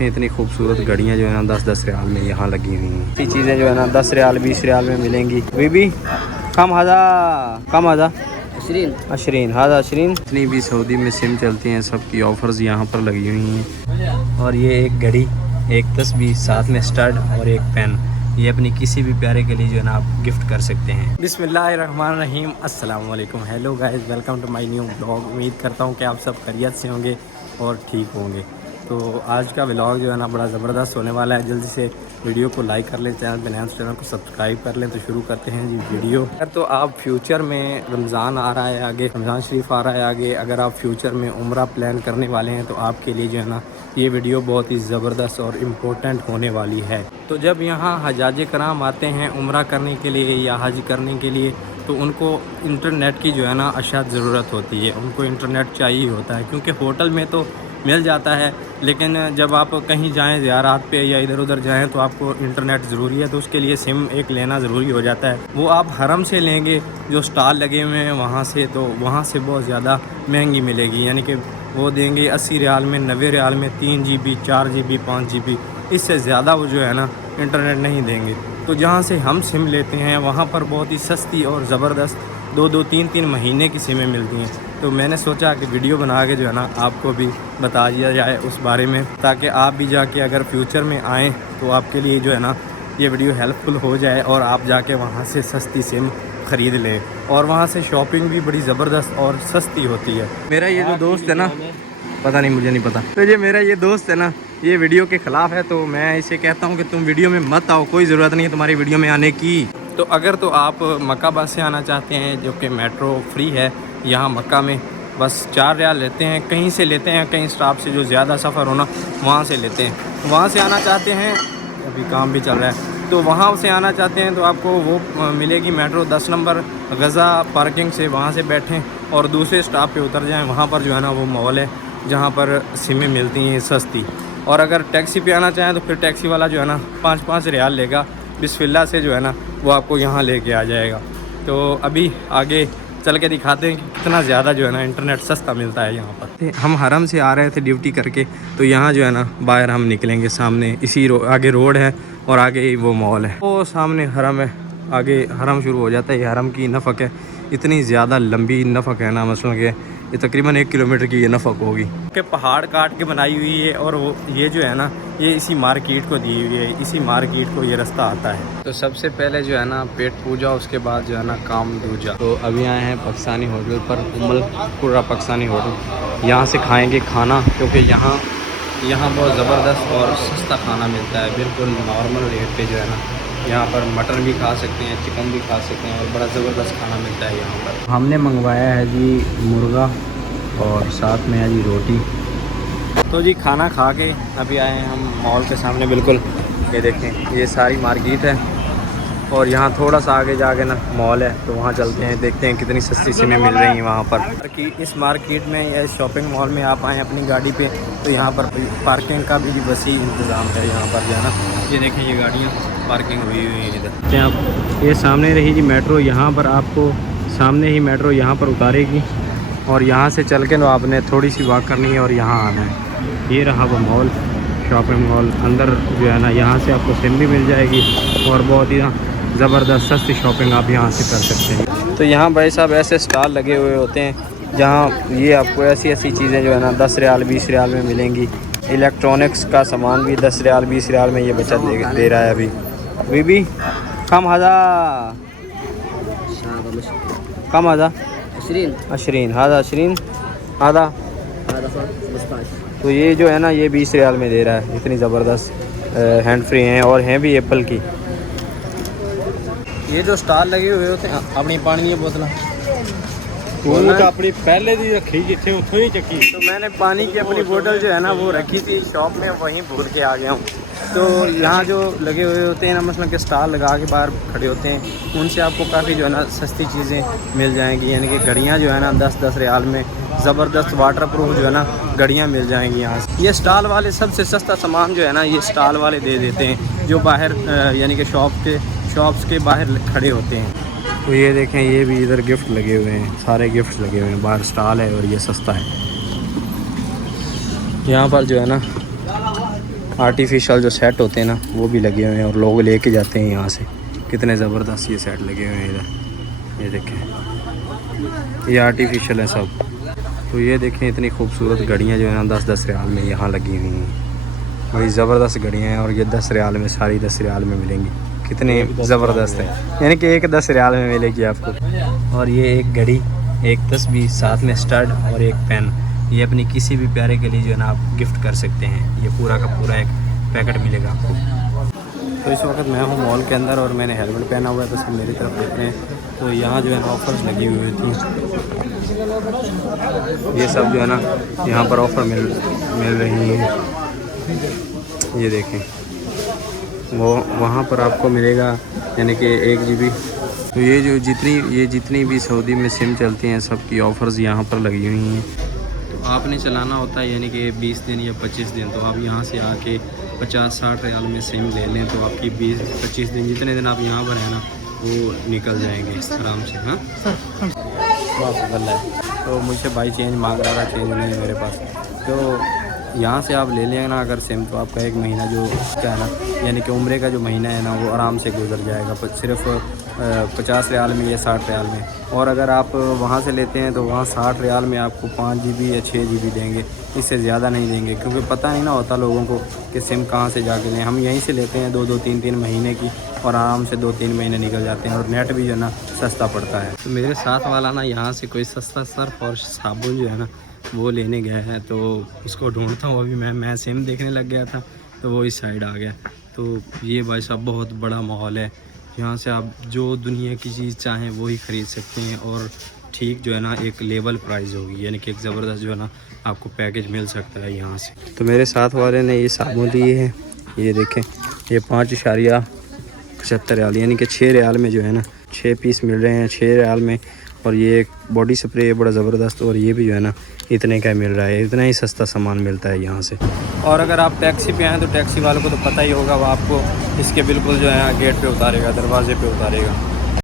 इतनी खूबसूरत घड़ियाँ जो है ना 10-10 रियाल में यहाँ लगी हुई हैं। ये चीज़ें जो है ना 10 रियाल 20 रियाल में मिलेंगी। बीबी कम आजा अशरीन हाजा अशरीन। इतनी भी सऊदी में सिम चलती हैं, सबकी ऑफ़र्स यहाँ पर लगी हुई हैं। और ये एक घड़ी, एक तस्बीह, साथ में स्टड और एक पेन, ये अपनी किसी भी प्यारे के लिए जो है ना आप गिफ्ट कर सकते हैं। बिस्मिल्लाहिर्रहमानिर्रहीम, अस्सलाम वालेकुम, hello guys, welcome to my new blog. उम्मीद करता हूँ कि आप सब खैरियत से होंगे और ठीक होंगे। तो आज का व्लॉग जो है ना बड़ा ज़बरदस्त होने वाला है। जल्दी से वीडियो को लाइक कर लें, चैनल पे नया चैनल को सब्सक्राइब कर लें। तो शुरू करते हैं जी वीडियो। अगर तो आप फ्यूचर में रमज़ान आ रहा है आगे, रमज़ान शरीफ आ रहा है आगे, अगर आप फ्यूचर में उम्रा प्लान करने वाले हैं तो आपके लिए जो है ना ये वीडियो बहुत ही ज़बरदस्त और इम्पोर्टेंट होने वाली है। तो जब यहाँ हजाज कराम आते हैं उम्रा करने के लिए या हज करने के लिए, तो उनको इंटरनेट की जो है ना अशद ज़रूरत होती है। उनको इंटरनेट चाहिए होता है, क्योंकि होटल में तो मिल जाता है, लेकिन जब आप कहीं जाएं ज़ियारत पे या इधर उधर जाएं तो आपको इंटरनेट ज़रूरी है। तो उसके लिए सिम एक लेना ज़रूरी हो जाता है। वो आप हरम से लेंगे, जो स्टॉल लगे हुए हैं वहाँ से, तो वहाँ से बहुत ज़्यादा महंगी मिलेगी। यानी कि वो देंगे 80 रियाल में, 90 रियाल में 3 GB 4 GB 5 GB, इससे ज़्यादा वो जो है ना इंटरनेट नहीं देंगे। तो जहाँ से हम सिम लेते हैं वहाँ पर बहुत ही सस्ती और ज़बरदस्त 2-2 3-3 महीने की सिमें मिलती हैं। तो मैंने सोचा कि वीडियो बना के जो है ना आपको भी बता दिया जाए उस बारे में, ताकि आप भी जाके अगर फ्यूचर में आएँ तो आपके लिए जो है ना ये वीडियो हेल्पफुल हो जाए और आप जाके वहाँ से सस्ती सिम ख़रीद लें। और वहाँ से शॉपिंग भी बड़ी ज़बरदस्त और सस्ती होती है। मेरा ये जो दोस्त है ना, पता नहीं, मुझे नहीं पता, तो ये मेरा ये दोस्त है ना, ये वीडियो के ख़िलाफ़ है। तो मैं इसे कहता हूँ कि तुम वीडियो में मत आओ, कोई ज़रूरत नहीं है तुम्हारी वीडियो में आने की। तो अगर तो आप मक्का बस से आना चाहते हैं, जो कि मेट्रो फ्री है यहाँ मक्का में, बस 4 रियाल लेते हैं, कहीं से लेते हैं, कहीं स्टॉप से जो ज़्यादा सफ़र होना वहाँ से लेते हैं। वहाँ से आना चाहते हैं, अभी काम भी चल रहा है, तो वहाँ से आना चाहते हैं तो आपको वो मिलेगी मेट्रो 10 नंबर गज़ा पार्किंग से। वहाँ से बैठें और दूसरे स्टॉप पे उतर जाएं। वहाँ पर जो है ना वो मॉल है जहाँ पर सिमें मिलती हैं सस्ती। और अगर टैक्सी पे आना चाहें तो फिर टैक्सी वाला जो है ना 5-5 रियाल लेगा, बिस्मिल्लाह से जो है ना वो आपको यहाँ लेके आ जाएगा। तो अभी आगे चल के दिखाते हैं कि कितना ज़्यादा जो है ना इंटरनेट सस्ता मिलता है यहाँ पर। हम हरम से आ रहे थे ड्यूटी करके, तो यहाँ जो है ना बाहर हम निकलेंगे, सामने इसी आगे रोड है और आगे ही वो मॉल है, वो सामने हरम है, आगे हरम शुरू हो जाता है। ये हरम की नफ़क है, इतनी ज़्यादा लंबी नफ़क है ना, मसलन के ये तकरीबन 1 किलोमीटर की ये नफ़क होगी कि पहाड़ काट के बनाई हुई है। और वो ये जो है ना ये इसी मार्केट को दी हुई है, इसी मार्केट को ये रास्ता आता है। तो सबसे पहले जो है ना पेट पूजा, उसके बाद जो है ना काम दूजा। तो अभी आए हैं पाकिस्तानी होटल पर, उम्मुल कुरा पाकिस्तानी होटल। यहाँ से खाएंगे खाना, क्योंकि यहाँ बहुत ज़बरदस्त और सस्ता खाना मिलता है, बिल्कुल नॉर्मल रेट पे जो है ना। यहाँ पर मटन भी खा सकते हैं, चिकन भी खा सकते हैं और बड़ा ज़बरदस्त खाना मिलता है यहाँ पर। हमने मंगवाया है जी मुर्गा और साथ में है जी रोटी। तो जी खाना खा के अभी आए हैं हम मॉल के सामने, बिल्कुल ये देखें, ये सारी मार्केट है और यहाँ थोड़ा सा आगे जाके ना मॉल है, तो वहाँ चलते हैं, देखते हैं कितनी सस्ती सिमें मिल रही हैं वहाँ पर। कि इस मार्केट में या इस शॉपिंग मॉल में आप आएँ अपनी गाड़ी पे, तो यहाँ पर पार्किंग का भी वसी इंतज़ाम है यहाँ पर जो है ना। ये देखें, ये गाड़ियाँ पार्किंग हुई हुई है इधर। आप ये सामने रही जी मेट्रो, यहाँ पर आपको सामने ही मेट्रो यहाँ पर उतारेगी और यहाँ से चल के ना आपने थोड़ी सी वॉक करनी है और यहाँ आना है। ये रहा वो मॉल, शॉपिंग मॉल। अंदर जो है ना यहाँ से आपको सिम भी मिल जाएगी और बहुत ही ज़बरदस्त सस्ती शॉपिंग आप यहाँ से कर सकते हैं। तो यहाँ भाई साहब ऐसे स्टॉल लगे हुए होते हैं जहाँ ये आपको ऐसी चीज़ें जो है ना 10 रियाल 20 रियाल में मिलेंगी। इलेक्ट्रॉनिक्स का सामान भी 10 रियाल 20 रियाल में ये बच्चा दे रहा है अभी। बीबी कम आजा अशरीन हाजा अशरीन आधा। तो ये जो है ना ये 20 रियाल में दे रहा है, इतनी ज़बरदस्त हैंड फ्री हैं और हैं भी एप्पल की। ये जो स्टॉल लगे हुए होते हैं, अपनी पानी की बोतल अपनी पहले दी रखी जिथे उतों ही चक्की। तो मैंने पानी की अपनी बोतल जो है ना वो रखी थी शॉप में, वहीं भूल के आ गया हूँ। तो यहाँ जो लगे हुए होते हैं ना, मसलन के स्टॉल लगा के बाहर खड़े होते हैं, उनसे आपको काफ़ी जो है ना सस्ती चीज़ें मिल जाएंगी। यानी कि घड़ियाँ जो है ना 10-10 रियाल में ज़बरदस्त वाटर प्रूफ जो है ना घड़ियाँ मिल जाएंगी यहाँ से। ये स्टॉल वाले सबसे सस्ता सामान जो है ना ये स्टॉल वाले दे देते हैं, जो बाहर यानी कि शॉप्स के बाहर खड़े होते हैं। तो ये देखें, ये भी इधर गिफ्ट लगे हुए हैं, सारे गिफ्ट लगे हुए हैं, बाहर स्टॉल है और ये सस्ता है। यहाँ पर जो है ना आर्टिफिशियल जो सेट होते हैं ना वो भी लगे हुए हैं और लोग लेके जाते हैं यहाँ से। कितने ज़बरदस्त ये सेट लगे हुए हैं इधर, ये देखें ये आर्टिफिशियल है सब। तो ये देखें इतनी खूबसूरत घड़ियाँ जो है ना 10-10 रियाल में यहाँ लगी हुई हैं। बड़ी ज़बरदस्त घड़ियाँ हैं और ये 10 रियाल में, सारी 10 रियाल में मिलेंगी। कितने ज़बरदस्त है, यानी कि एक 10 रियाल में मिलेगी आपको। और ये एक घड़ी, एक तस्बीह, साथ में स्टड और एक पेन, ये अपनी किसी भी प्यारे के लिए जो है ना आप गिफ्ट कर सकते हैं। ये पूरा का पूरा एक पैकेट मिलेगा आपको। तो इस वक्त मैं हूँ मॉल के अंदर और मैंने हेलमेट पहना हुआ है, तो सब मेरी तरफ देख रहे हैं। तो यहाँ जो है ना ऑफ़र्स लगी हुई थी, ये सब जो है ना यहाँ पर ऑफ़र मिल रही है। ये देखें वो वहाँ पर आपको मिलेगा यानी कि 1 GB। तो ये जितनी भी सऊदी में सिम चलती हैं सब की ऑफ़र्स यहाँ पर लगी हुई हैं। तो आपने चलाना होता है यानी कि 20 दिन या 25 दिन, तो आप यहाँ से आके 50-60 रियाल में सिम ले लें तो आपकी 20-25 दिन जितने दिन आप यहाँ पर हैं ना वो निकल जाएंगे आराम से। हाँ बहुत गल है। तो मुझसे भाई चेंज मांग रहा था, चेंज नहीं है मेरे पास। तो यहाँ से आप ले लें ना अगर सिम, तो आपका 1 महीना जो क्या है ना यानी कि उम्रे का जो महीना है ना वो आराम से गुजर जाएगा, सिर्फ 50 रियाल में या 60 रियाल में। और अगर आप वहाँ से लेते हैं तो वहाँ 60 रियाल में आपको 5 GB या 6 GB देंगे, इससे ज़्यादा नहीं देंगे, क्योंकि पता नहीं ना होता लोगों को कि सिम कहाँ से जाके लें। हम यहीं से लेते हैं 2-2, 3-3 महीने की, और आराम से 2-3 महीने निकल जाते हैं और नेट भी जो है ना सस्ता पड़ता है। तो मेरे साथ वाला ना यहाँ से कोई सस्ता सर्फ और साबुन जो है ना वो लेने गया है, तो उसको ढूंढता हूँ अभी। मैं सिम देखने लग गया था तो वो इस साइड आ गया। तो ये भाई साहब बहुत बड़ा मॉल है, यहाँ से आप जो दुनिया की चीज़ चाहें वो ही ख़रीद सकते हैं, और ठीक जो है ना एक लेवल प्राइस होगी, यानी कि एक ज़बरदस्त जो है ना आपको पैकेज मिल सकता है यहाँ से। तो मेरे साथ वाले ने ये साबुन लिए हैं, ये देखें ये 5.75 रियाल यानी कि 6 रियाल में जो है ना 6 पीस मिल रहे हैं 6 रियाल में। और ये एक बॉडी स्प्रे बड़ा ज़बरदस्त, और ये भी जो है ना इतने का मिल रहा है, इतना ही सस्ता सामान मिलता है यहाँ से। और अगर आप टैक्सी पे आएँ तो टैक्सी वालों को तो पता ही होगा, वो आपको इसके बिल्कुल जो है गेट पे उतारेगा, दरवाजे पे उतारेगा।